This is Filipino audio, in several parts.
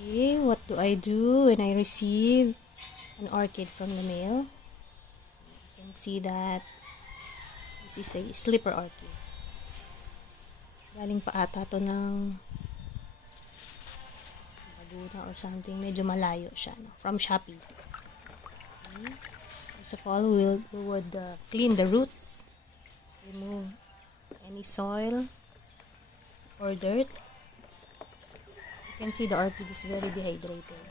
Okay, what do I do when I receive an orchid from the mail? You can see that this is a slipper orchid. Galing pa ata to ng Laguna or something. Medyo malayo siya, no? From Shopee. Okay. First of all, we would clean the roots. Remove any soil or dirt. You can see the orchid is very dehydrated.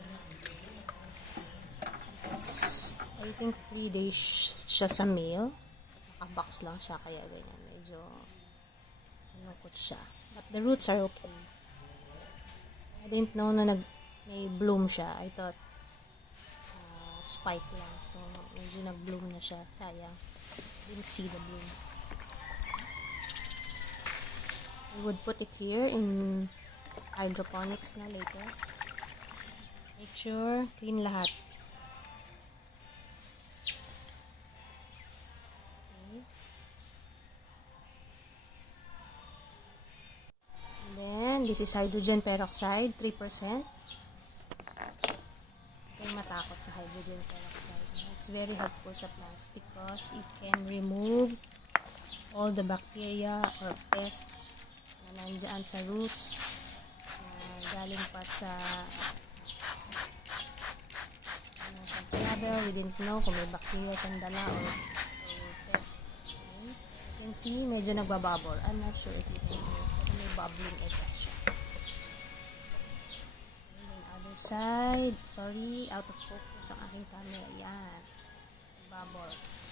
I think 3 days siya sa mail. Naka-box lang siya, kaya ganyan. Medyo malungkot siya. But the roots are okay. I didn't know na may bloom siya. I thought spike lang. So, medyo nag-bloom na siya. Sayang. Didn't see the bloom. We would put it here in hydroponics na later. Make sure clean lahat. Okay. And then, this is hydrogen peroxide, 3%. Huwag matakot sa hydrogen peroxide. It's very helpful sa plants because it can remove all the bacteria or pests na nandyan sa roots na galing pa sa travel. We didn't know kung may bacteria siyang dala or pest. Okay? You can see, medyo nagbabubble. I'm not sure if you can see it, pero may bubbling effect siya. Okay, then other side. Sorry, out of focus ang aking camera. Yan. Bubbles.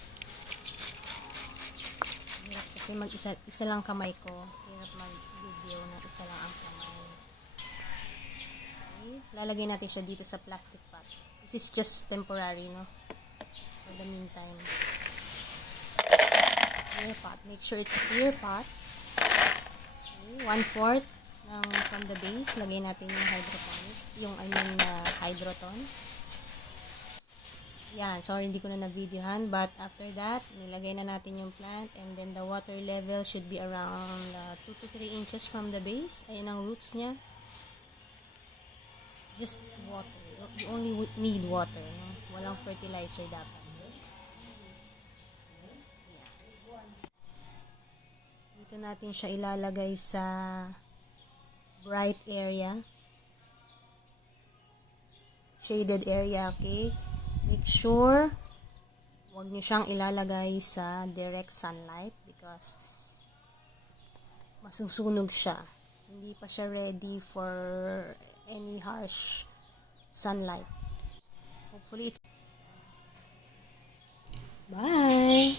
Hirap kasi isa lang kamay ko. Hirap mag-video na isa lang ang kamay. Okay. Lalagay natin siya dito sa plastic pot. This is just temporary, no? For the meantime. Clear pot. Make sure it's a clear pot. Okay. 1/4 from the base. Lagay natin yung hydroponics. Yung hydroton. Yan. Sorry, hindi ko na na-videohan. But after that, nilagay na natin yung plant. And then the water level should be around 2 to 3 inches from the base. Ayan ang roots niya. Just water. You only need water. No? Walang fertilizer dapat. Yeah. Dito natin siya ilalagay sa bright area. Shaded area, okay? Make sure huwag niyo siyang ilalagay sa direct sunlight because masusunog siya. Hindi pa siya ready for any harsh sunlight. Hopefully it's... Bye!